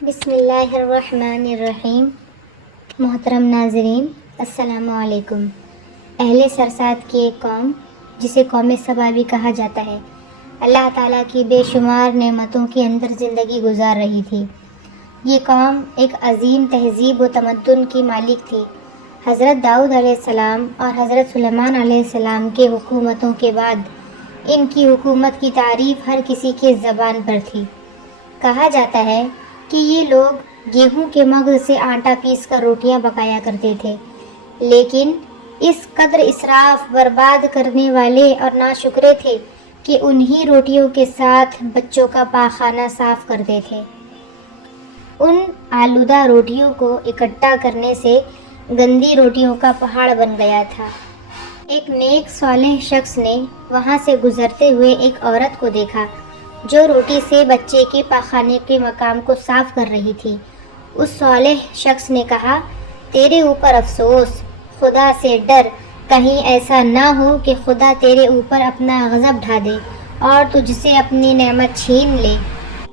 بسم اللہ الرحمن الرحیم۔ محترم ناظرین، السلام علیکم۔ اہل سرساد کی ایک قوم جسے قوم سبا بھی کہا جاتا ہے، اللہ تعالیٰ کی بے شمار نعمتوں کے اندر زندگی گزار رہی تھی۔ یہ قوم ایک عظیم تہذیب و تمدن کی مالک تھی۔ حضرت داؤد علیہ السلام اور حضرت سلیمان علیہ السلام کے حکومتوں کے بعد ان کی حکومت کی تعریف ہر کسی کے زبان پر تھی۔ کہا جاتا ہے کہ یہ لوگ گیہوں کے مغز سے آٹا پیس کر روٹیاں پکایا کرتے تھے، لیکن اس قدر اسراف برباد کرنے والے اور ناشکرے تھے کہ انہی روٹیوں کے ساتھ بچوں کا پاخانہ صاف کرتے تھے۔ ان آلودہ روٹیوں کو اکٹھا کرنے سے گندی روٹیوں کا پہاڑ بن گیا تھا۔ ایک نیک صالح شخص نے وہاں سے گزرتے ہوئے ایک عورت کو دیکھا جو روٹی سے بچے کے پاخانے کے مقام کو صاف کر رہی تھی۔ اس صالح شخص نے کہا، تیرے اوپر افسوس، خدا سے ڈر، کہیں ایسا نہ ہو کہ خدا تیرے اوپر اپنا غضب ڈھا دے اور تجھ سے اپنی نعمت چھین لے۔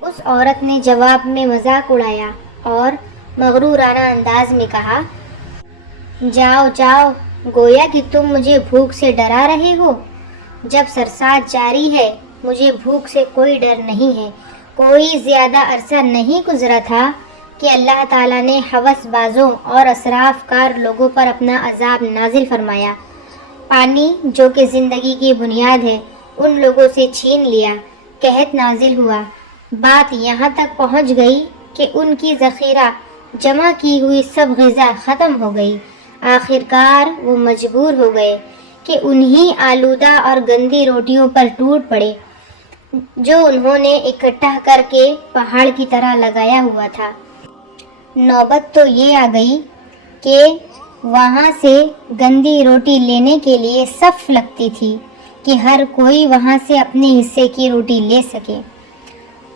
اس عورت نے جواب میں مذاق اڑایا اور مغرورانہ انداز میں کہا، جاؤ جاؤ، گویا کہ تم مجھے بھوک سے ڈرا رہے ہو۔ جب سرسات جاری ہے مجھے بھوک سے کوئی ڈر نہیں ہے۔ کوئی زیادہ عرصہ نہیں گزرا تھا کہ اللہ تعالیٰ نے ہوس بازوں اور اسراف کار لوگوں پر اپنا عذاب نازل فرمایا۔ پانی جو کہ زندگی کی بنیاد ہے ان لوگوں سے چھین لیا۔ قحط نازل ہوا۔ بات یہاں تک پہنچ گئی کہ ان کی ذخیرہ جمع کی ہوئی سب غذا ختم ہو گئی۔ آخرکار وہ مجبور ہو گئے کہ انہی آلودہ اور گندی روٹیوں پر ٹوٹ پڑے جو انہوں نے اکٹھا کر کے پہاڑ کی طرح لگایا ہوا تھا۔ نوبت تو یہ آ گئی کہ وہاں سے گندی روٹی لینے کے لیے صف لگتی تھی کہ ہر کوئی وہاں سے اپنے حصے کی روٹی لے سکے۔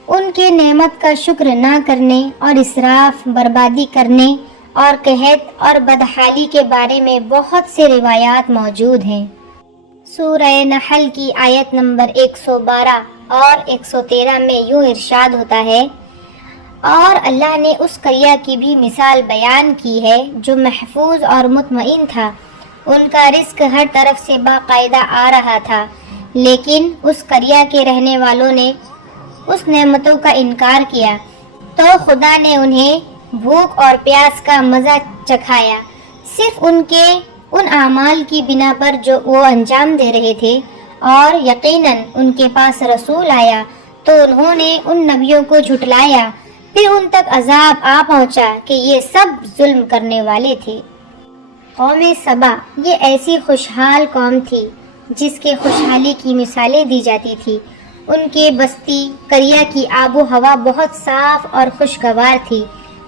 ان کے نعمت کا شکر نہ کرنے اور اسراف بربادی کرنے اور قحط اور بدحالی کے بارے میں بہت سے روایات موجود ہیں۔ سورہ نحل کی آیت نمبر 112 اور 113 میں یوں ارشاد ہوتا ہے، اور اللہ نے اس قریہ کی بھی مثال بیان کی ہے جو محفوظ اور مطمئن تھا۔ ان کا رزق ہر طرف سے باقاعدہ آ رہا تھا، لیکن اس قریہ کے رہنے والوں نے اس نعمتوں کا انکار کیا تو خدا نے انہیں بھوک اور پیاس کا مزہ چکھایا، صرف ان کے ان اعمال کی بنا پر جو وہ انجام دے رہے تھے، اور یقیناً ان کے پاس رسول آیا تو انہوں نے ان نبیوں کو جھٹلایا، پھر ان تک عذاب آ پہنچا کہ یہ سب ظلم کرنے والے تھے۔ قوم سبا یہ ایسی خوشحال قوم تھی جس کے خوشحالی کی مثالیں دی جاتی تھی۔ ان کے بستی قریہ کی آب و ہوا بہت صاف اور خوشگوار تھی۔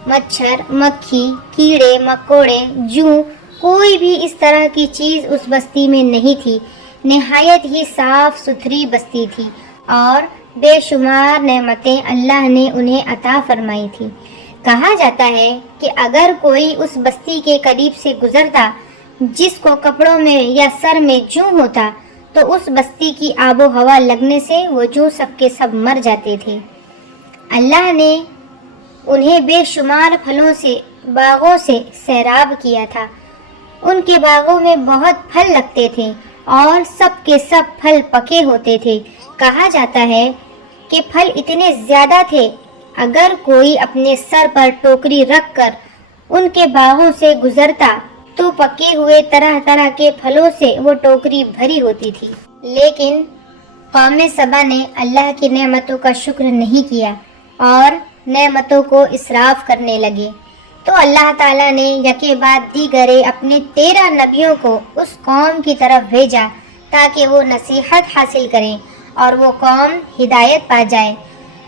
مچھر، مکھی، کیڑے مکوڑے، جوں کوئی بھی اس طرح کی چیز اس بستی میں نہیں تھی۔ نہایت ہی صاف ستھری بستی تھی اور بے شمار نعمتیں اللہ نے انہیں عطا فرمائی تھی۔ کہا جاتا ہے کہ اگر کوئی اس بستی کے قریب سے گزرتا جس کو کپڑوں میں یا سر میں جوں ہوتا تو اس بستی کی آب و ہوا لگنے سے وہ جوں سب کے سب مر جاتے تھے۔ اللہ نے انہیں بے شمار پھلوں سے، باغوں سے سیراب کیا تھا۔ ان کے باغوں میں بہت پھل لگتے تھے اور سب کے سب پھل پکے ہوتے تھے۔ کہا جاتا ہے کہ پھل اتنے زیادہ تھے، اگر کوئی اپنے سر پر ٹوکری رکھ کر ان کے باغوں سے گزرتا تو پکے ہوئے طرح طرح کے پھلوں سے وہ ٹوکری بھری ہوتی تھی۔ لیکن قوم سبا نے اللہ کی نعمتوں کا شکر نہیں کیا اور نعمتوں کو اسراف کرنے لگے، تو اللہ تعالیٰ نے یکے بعد دیگرے اپنے 13 نبیوں کو اس قوم کی طرف بھیجا تاکہ وہ نصیحت حاصل کریں اور وہ قوم ہدایت پا جائے۔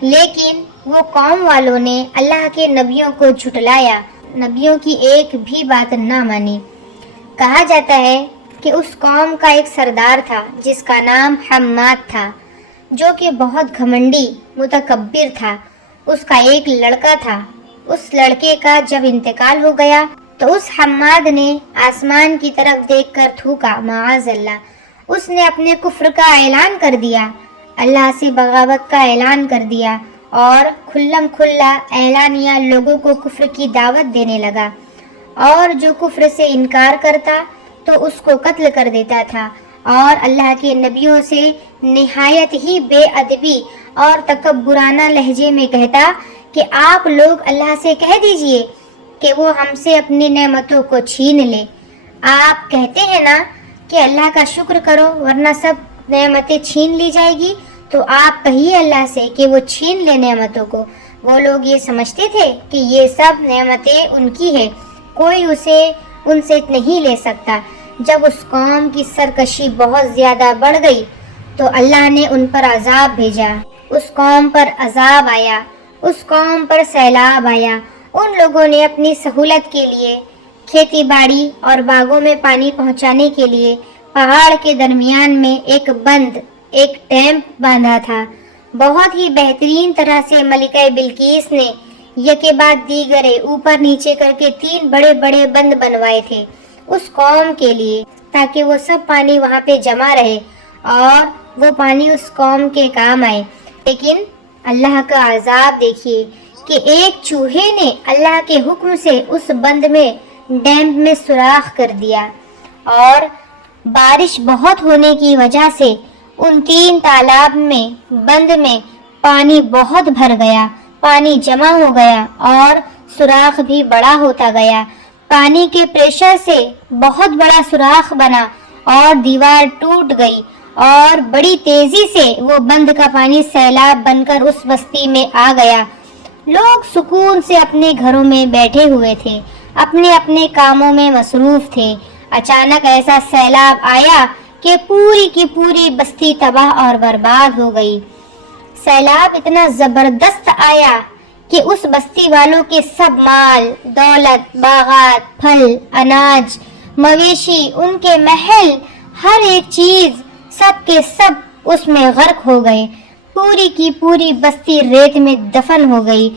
لیکن وہ قوم والوں نے اللہ کے نبیوں کو جھٹلایا، نبیوں کی ایک بھی بات نہ مانی۔ کہا جاتا ہے کہ اس قوم کا ایک سردار تھا جس کا نام حماد تھا، جو کہ بہت گھمنڈی متکبر تھا۔ اس کا ایک لڑکا تھا۔ اس لڑکے کا جب انتقال ہو گیا تو اس حماد نے آسمان کی طرف دیکھ کر تھوکا، معاذ اللہ۔ اس نے اپنے کفر کا اعلان کر دیا، اللہ سے بغاوت کا اعلان کر دیا اور کھلم کھلا اعلانیہ لوگوں کو کفر کی دعوت دینے لگا، اور جو کفر سے انکار کرتا تو اس کو قتل کر دیتا تھا، اور اللہ کے نبیوں سے نہایت ہی بے ادبی اور تکبرانہ لہجے میں کہتا کہ آپ لوگ اللہ سے کہہ دیجئے کہ وہ ہم سے اپنی نعمتوں کو چھین لے۔ آپ کہتے ہیں نا کہ اللہ کا شکر کرو ورنہ سب نعمتیں چھین لی جائے گی، تو آپ کہیے اللہ سے کہ وہ چھین لے نعمتوں کو۔ وہ لوگ یہ سمجھتے تھے کہ یہ سب نعمتیں ان کی ہے، کوئی اسے ان سے نہیں لے سکتا۔ جب اس قوم کی سرکشی بہت زیادہ بڑھ گئی تو اللہ نے ان پر عذاب بھیجا، اس قوم پر عذاب آیا، اس قوم پر سیلاب آیا۔ ان لوگوں نے اپنی سہولت کے لیے کھیتی باڑی اور باغوں میں پانی پہنچانے کے لیے پہاڑ کے درمیان میں ایک بند، ایک ڈیم باندھا تھا۔ بہت ہی بہترین طرح سے ملکہ بلقیس نے یکے بعد دیگرے اوپر نیچے کر کے 3 بڑے بڑے بند بنوائے تھے اس قوم کے لیے، تاکہ وہ سب پانی وہاں پہ جمع رہے اور وہ پانی اس قوم کے کام آئے۔ لیکن اللہ کا عذاب دیکھیے کہ ایک چوہے نے اللہ کے حکم سے اس بند میں، ڈیم میں سوراخ کر دیا، اور بارش بہت ہونے کی وجہ سے ان 3 تالاب میں، بند میں پانی بہت بھر گیا، پانی جمع ہو گیا اور سوراخ بھی بڑا ہوتا گیا۔ پانی کے پریشر سے بہت بڑا سوراخ بنا اور دیوار ٹوٹ گئی، اور بڑی تیزی سے وہ بند کا پانی سیلاب بن کر اس بستی میں آ گیا۔ لوگ سکون سے اپنے گھروں میں بیٹھے ہوئے تھے، اپنے اپنے کاموں میں مصروف تھے۔ اچانک ایسا سیلاب آیا کہ پوری کی پوری بستی تباہ اور برباد ہو گئی۔ سیلاب اتنا زبردست آیا کہ اس بستی والوں کے سب مال، دولت، باغات، پھل، اناج، مویشی، ان کے محل، ہر ایک چیز، سب کے سب اس میں غرق ہو گئے۔ پوری کی پوری بستی ریت میں دفن ہو گئی۔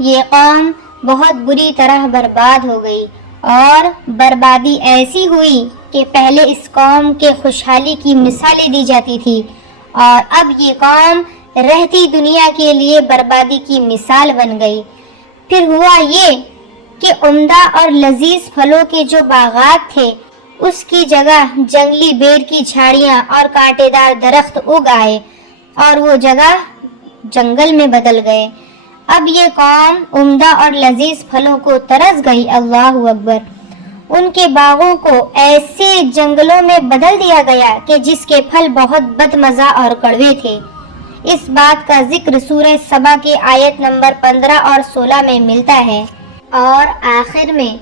یہ قوم بہت بری طرح برباد ہو گئی، اور بربادی ایسی ہوئی کہ پہلے اس قوم کے خوشحالی کی مثالیں دی جاتی تھی، اور اب یہ قوم رہتی دنیا کے لیے بربادی کی مثال بن گئی۔ پھر ہوا یہ کہ عمدہ اور لذیذ پھلوں کے جو باغات تھے اس کی جگہ جنگلی بیر کی جھاڑیاں اور کانٹے دار درخت اگ آئے، اور وہ جگہ جنگل میں بدل گئے۔ اب یہ قوم عمدہ اور لذیذ پھلوں کو ترس گئی۔ اللہ اکبر! ان کے باغوں کو ایسے جنگلوں میں بدل دیا گیا کہ جس کے پھل بہت بدمزہ اور کڑوے تھے۔ اس بات کا ذکر سورہ سبا کی آیت نمبر 15 اور 16 میں ملتا ہے، اور آخر میں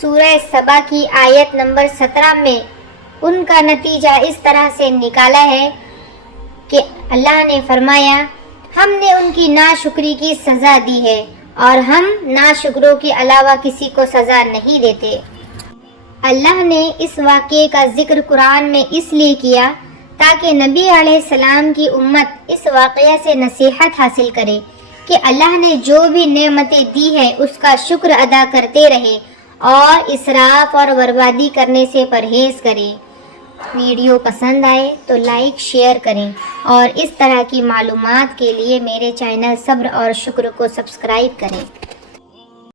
سورہ سبا کی آیت نمبر 17 میں ان کا نتیجہ اس طرح سے نکالا ہے کہ اللہ نے فرمایا، ہم نے ان کی ناشکری کی سزا دی ہے، اور ہم ناشکروں کے علاوہ کسی کو سزا نہیں دیتے۔ اللہ نے اس واقعے کا ذکر قرآن میں اس لیے کیا تاکہ نبی علیہ السلام کی امت اس واقعہ سے نصیحت حاصل کرے کہ اللہ نے جو بھی نعمتیں دی ہے اس کا شکر ادا کرتے رہے اور اسراف اور بربادی کرنے سے پرہیز کریں۔ ویڈیو پسند آئے تو لائک شیئر کریں، اور اس طرح کی معلومات کے لیے میرے چینل صبر اور شکر کو سبسکرائب کریں۔